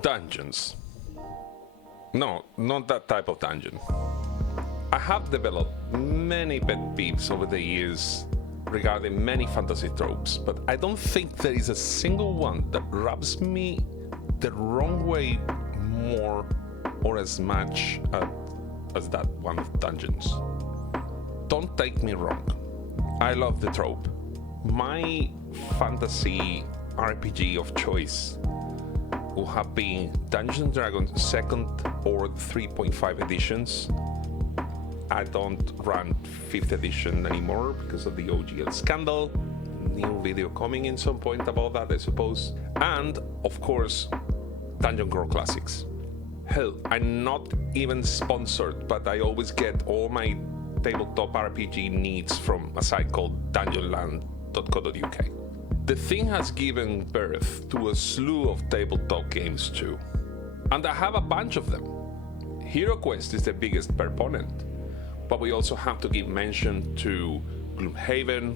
Dungeons. No, not that type of dungeon. I have developed many pet peeves over the years regarding many fantasy tropes, but I don't think there is a single one that rubs me the wrong way more or as much as that one of dungeons. Don't take me wrong, I love the trope. My fantasy RPG of choice will have been Dungeons & Dragons 2nd or 3.5 editions. I don't run 5th edition anymore because of the OGL scandal. New video coming in some point about that, I suppose. And, of course, Dungeon Crawl Classics. Hell, I'm not even sponsored, but I always get all my tabletop RPG needs from a site called dungeonland.co.uk. The thing has given birth to a slew of tabletop games too. And I have a bunch of them. HeroQuest is the biggest proponent, but we also have to give mention to Gloomhaven,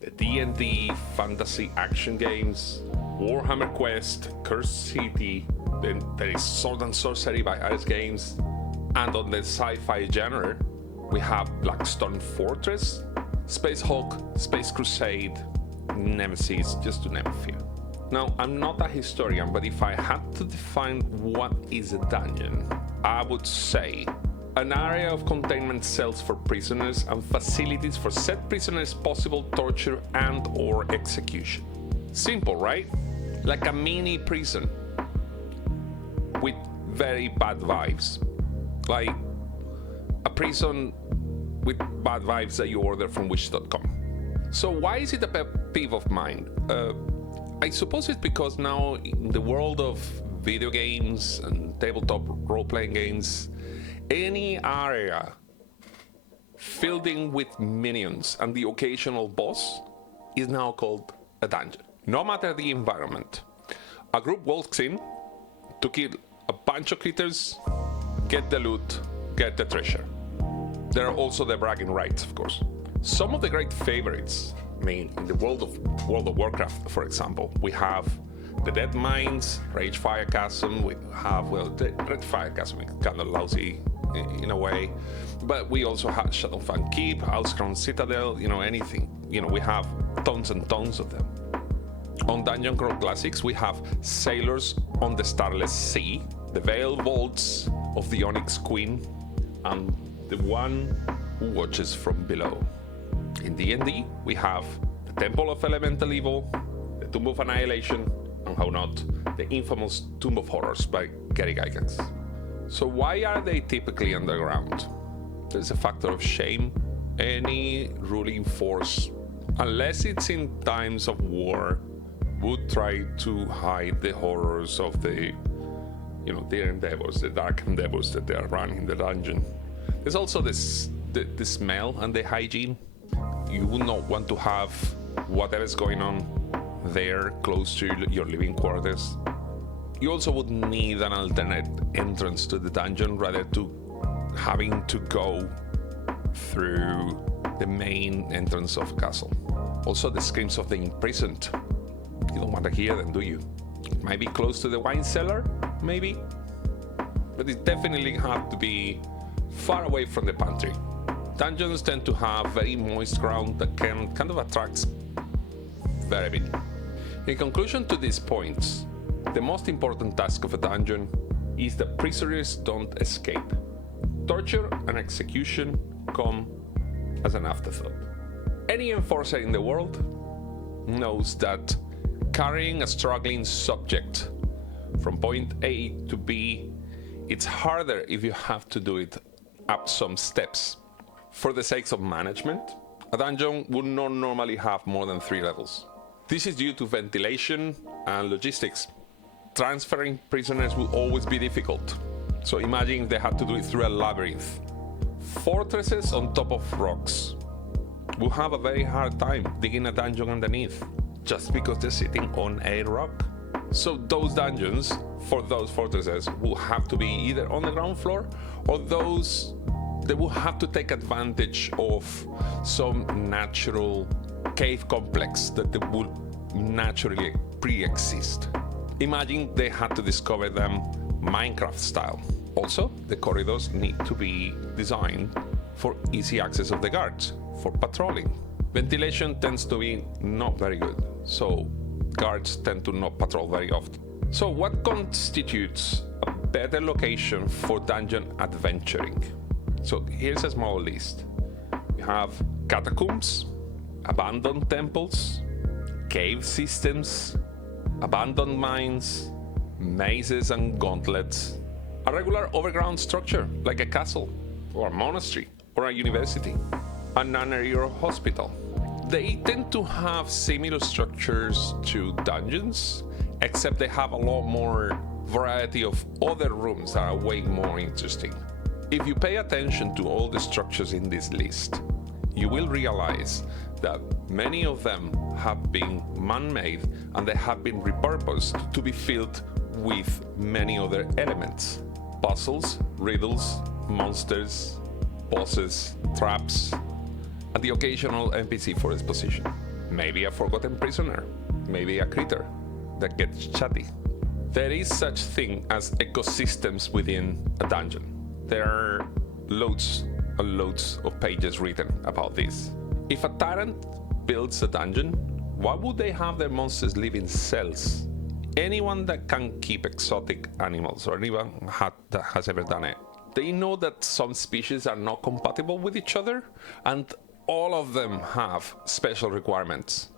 the D&D fantasy action games, Warhammer Quest, Cursed City, then there is Sword and Sorcery by Ares Games, and on the sci-fi genre, we have Blackstone Fortress, Space Hulk, Space Crusade, Nemesis, just to name a few. Now, I'm not a historian, but if I had to define what is a dungeon, I would say an area of containment cells for prisoners and facilities for set prisoners' possible torture and or execution. Simple, right? Like a mini prison with very bad vibes. Like a prison with bad vibes that you order from wish.com. So why is it a pet peeve of mine? I suppose it's because now in the world of video games and tabletop role-playing games, any area filled in with minions and the occasional boss is now called a dungeon. No matter the environment, a group walks in to kill a bunch of critters, get the loot, get the treasure. There are also the bragging rights, of course. Some of the great favorites, I mean, in the world of Warcraft, for example, we have the Dead Mines, Ragefire Chasm, we have, well, the Redfire Chasm is kind of lousy in a way, but we also have Shadowfang Keep, Outcrown Citadel, anything. We have tons and tons of them. On Dungeon Crawl Classics, we have Sailors on the Starless Sea, the Veil Vaults of the Onyx Queen, and the One Who Watches from Below. In D&D, we have the Temple of Elemental Evil, the Tomb of Annihilation, and how not, the infamous Tomb of Horrors by Gary Gygax. So why are they typically underground? There's a factor of shame. Any ruling force, unless it's in times of war, would try to hide the horrors of the, their endeavors, the dark endeavors that they are running in the dungeon. There's also the smell and the hygiene. You would not want to have whatever is going on there close to your living quarters. You also would need an alternate entrance to the dungeon rather to having to go through the main entrance of a castle. Also the screams of the imprisoned. You don't want to hear them, do you? It might be close to the wine cellar, maybe, but it definitely have to be far away from the pantry. Dungeons tend to have very moist ground that can kind of attract vermin. In conclusion to these points, the most important task of a dungeon is that prisoners don't escape. Torture and execution come as an afterthought. Any enforcer in the world knows that carrying a struggling subject from point A to B, it's harder if you have to do it up some steps. For the sake of management, a dungeon would not normally have more than 3 levels. This is due to ventilation and logistics. Transferring prisoners will always be difficult. So imagine if they had to do it through a labyrinth. Fortresses on top of rocks will have a very hard time digging a dungeon underneath, just because they're sitting on a rock. So those dungeons, for those fortresses, will have to be either on the ground floor or those they will have to take advantage of some natural cave complex that they will naturally pre-exist. Imagine they had to discover them Minecraft style. Also, the corridors need to be designed for easy access of the guards, for patrolling. Ventilation tends to be not very good, so guards tend to not patrol very often. So what constitutes a better location for dungeon adventuring? So here's a small list. We have catacombs, abandoned temples, cave systems, abandoned mines, mazes and gauntlets, a regular overground structure like a castle or a monastery or a university, a nunnery or a hospital. They tend to have similar structures to dungeons, except they have a lot more variety of other rooms that are way more interesting. If you pay attention to all the structures in this list, you will realize that many of them have been man-made and they have been repurposed to be filled with many other elements. Puzzles, riddles, monsters, bosses, traps, and the occasional NPC for exposition. Maybe a forgotten prisoner, maybe a critter that gets chatty. There is such thing as ecosystems within a dungeon. There are loads and loads of pages written about this. If a tyrant builds a dungeon, why would they have their monsters live in cells? Anyone that can keep exotic animals, or anyone that has ever done it, they know that some species are not compatible with each other, and all of them have special requirements.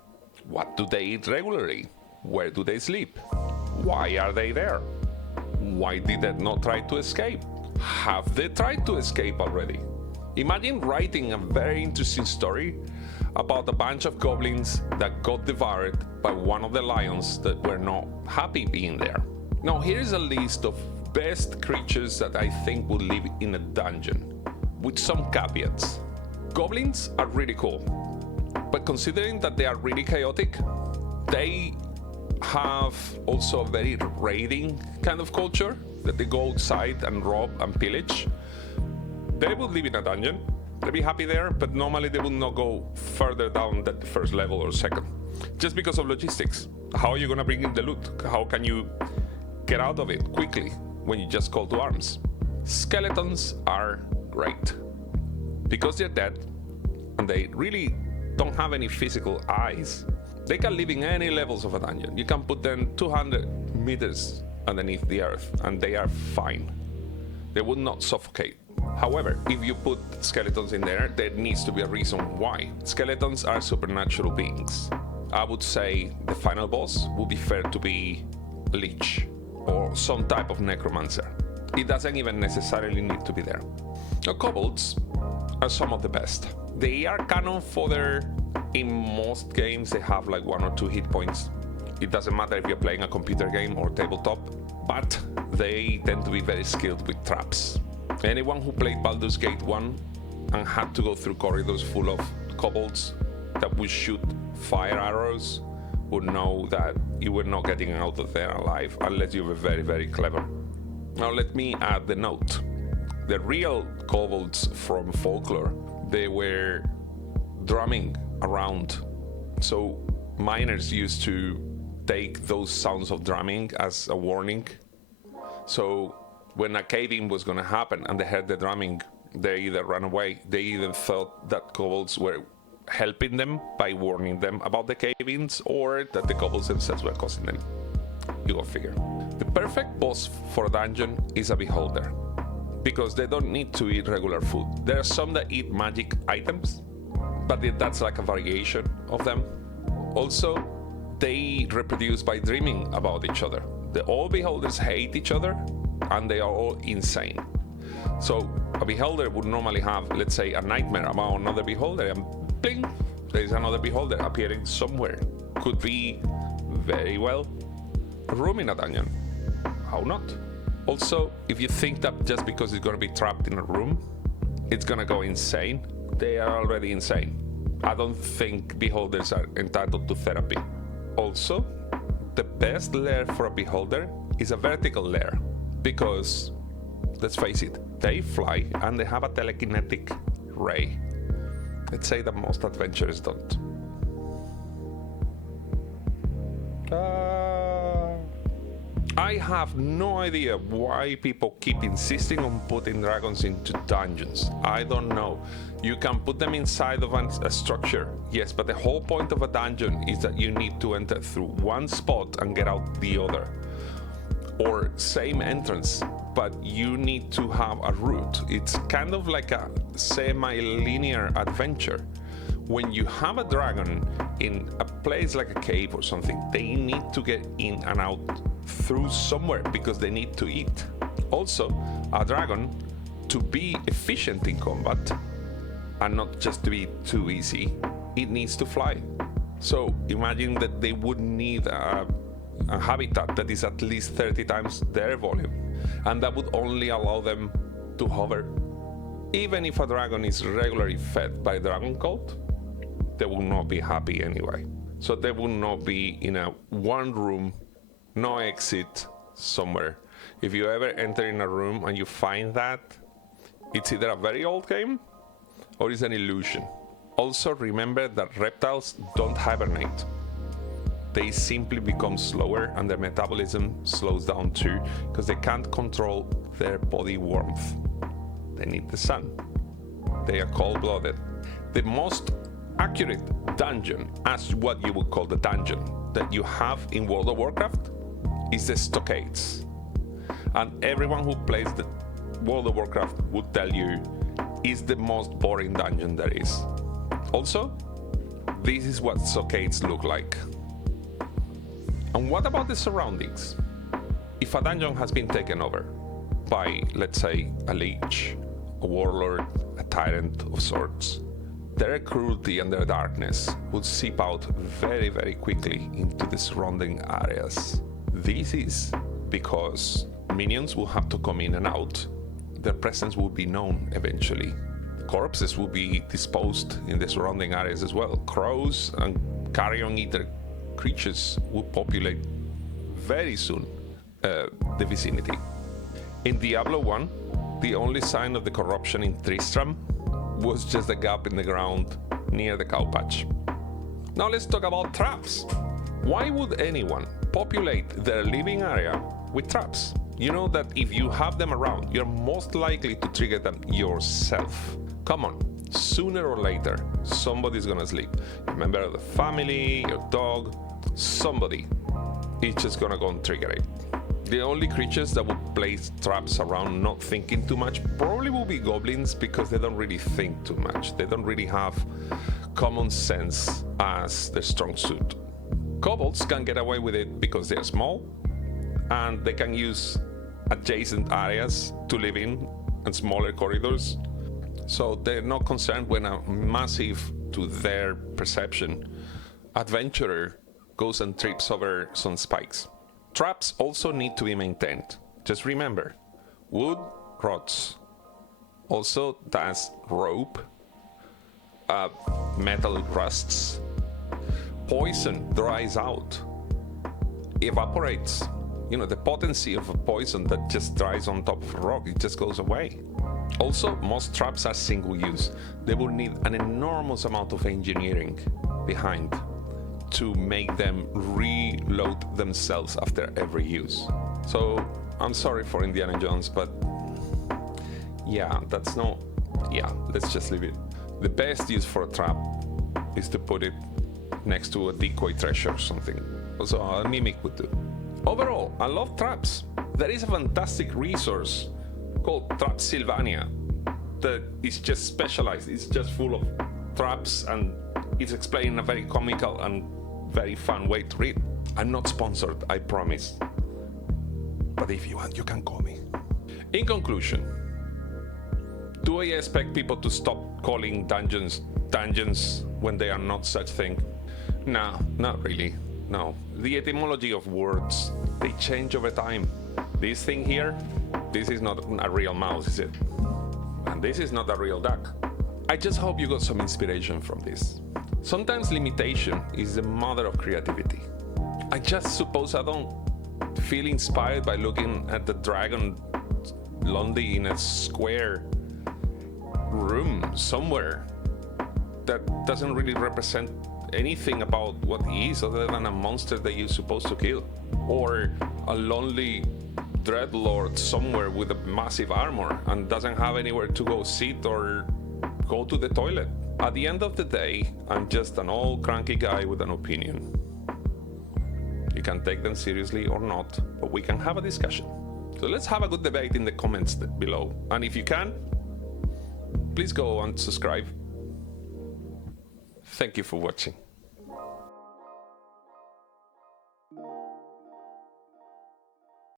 What do they eat regularly? Where do they sleep? Why are they there? Why did they not try to escape? Have they tried to escape already? Imagine writing a very interesting story about a bunch of goblins that got devoured by one of the lions that were not happy being there. Now here's a list of best creatures that I think would live in a dungeon, with some caveats. Goblins are really cool, but considering that they are really chaotic, they have also a very raiding kind of culture, that they go outside and rob and pillage. They would live in a dungeon, they'd be happy there, but normally they will not go further down than the first level or second, just because of logistics. How are you gonna bring in the loot? How can you get out of it quickly when you just call to arms? Skeletons are great, because they're dead and they really don't have any physical eyes. They can live in any levels of a dungeon. You can put them 200 meters underneath the earth and they are fine. They would not suffocate. However, if you put skeletons in there needs to be a reason why. Skeletons are supernatural beings. I would say the final boss would be fair to be a lich or some type of necromancer. It doesn't even necessarily need to be there. Now, kobolds are some of the best. They are cannon fodder. In most games they have like 1 or 2 hit points. It doesn't matter if you're playing a computer game or tabletop, but they tend to be very skilled with traps. Anyone who played Baldur's Gate 1 and had to go through corridors full of kobolds that would shoot fire arrows would know that you were not getting out of there alive unless you were very, very clever. Now let me add the note. The real kobolds from folklore, they were drumming around. So miners used to take those sounds of drumming as a warning. So when a cave-in was going to happen and they heard the drumming, they either ran away. They even thought that kobolds were helping them by warning them about the cave-ins, or that the kobolds themselves were causing them. You go figure. The perfect boss for a dungeon is a beholder, because they don't need to eat regular food. There are some that eat magic items, but that's like a variation of them. Also, they reproduce by dreaming about each other. All beholders hate each other, and they are all insane. So a beholder would normally have, let's say, a nightmare about another beholder, and bling, there's another beholder appearing somewhere. Could be very well a room in a dungeon. How not? Also, if you think that just because it's going to be trapped in a room, it's going to go insane, they are already insane. I don't think beholders are entitled to therapy. Also, the best lair for a beholder is a vertical lair, because let's face it, they fly and they have a telekinetic ray. Let's say that most adventurers don't. I have no idea why people keep insisting on putting dragons into dungeons. I don't know. You can put them inside of a structure, yes, but the whole point of a dungeon is that you need to enter through one spot and get out the other. Or same entrance, but you need to have a route. It's kind of like a semi-linear adventure. When you have a dragon in a place like a cave or something, they need to get in and out through somewhere because they need to eat. Also, a dragon, to be efficient in combat and not just to be too easy, it needs to fly. So imagine that they would need a habitat that is at least 30 times their volume, and that would only allow them to hover. Even if a dragon is regularly fed by dragon cult, they will not be happy anyway. So they will not be in a one room, no exit somewhere. If you ever enter in a room and you find that, it's either a very old game or it's an illusion. Also remember that reptiles don't hibernate. They simply become slower and their metabolism slows down too because they can't control their body warmth. They need the sun. They are cold-blooded. The most accurate dungeon, as what you would call the dungeon that you have in World of Warcraft, is the stockades. And everyone who plays the World of Warcraft would tell you is the most boring dungeon there is. Also, this is what stockades look like. And what about the surroundings? If a dungeon has been taken over by, let's say, a lich, a warlord, a tyrant of sorts, their cruelty and their darkness would seep out very, very quickly into the surrounding areas. This is because minions will have to come in and out. Their presence will be known eventually. Corpses will be disposed in the surrounding areas as well. Crows and carrion-eater creatures will populate very soon the vicinity. In Diablo 1, the only sign of the corruption in Tristram was just a gap in the ground near the cow patch. Now let's talk about traps. Why would anyone populate their living area with traps? You know that if you have them around, you're most likely to trigger them yourself. Come on, sooner or later, somebody's gonna sleep. A member of the family, your dog, somebody is just gonna go and trigger it. The only creatures that will place traps around not thinking too much probably will be goblins because they don't really think too much. They don't really have common sense as their strong suit. Kobolds can get away with it because they're small and they can use adjacent areas to live in and smaller corridors. So they're not concerned when a massive, to their perception, adventurer goes and trips over some spikes. Traps also need to be maintained. Just remember, wood rots. Also, that's rope. Metal rusts. Poison dries out. Evaporates. You know, the potency of a poison that just dries on top of a rock, it just goes away. Also, most traps are single use. They will need an enormous amount of engineering behind to make them reload themselves after every use. So I'm sorry for Indiana Jones, but yeah, let's just leave it. The best use for a trap is to put it next to a decoy treasure or something. Also, a mimic would do. Overall, I love traps. There is a fantastic resource called Trap Sylvania that is just specialized. It's just full of traps and it's explained in a very comical and very fun way to read. I'm not sponsored, I promise. But if you want, you can call me. In conclusion, do I expect people to stop calling dungeons when they are not such thing? No, not really. No. The etymology of words, they change over time. This thing here, this is not a real mouse, is it? And this is not a real duck. I just hope you got some inspiration from this. Sometimes limitation is the mother of creativity. I just suppose I don't feel inspired by looking at the dragon lonely in a square room somewhere that doesn't really represent anything about what he is other than a monster that you're supposed to kill, or a lonely dreadlord somewhere with a massive armor and doesn't have anywhere to go sit or go to the toilet. At the end of the day, I'm just an old cranky guy with an opinion. You can take them seriously or not, but we can have a discussion. So let's have a good debate in the comments below. And if you can, please go and subscribe. Thank you for watching.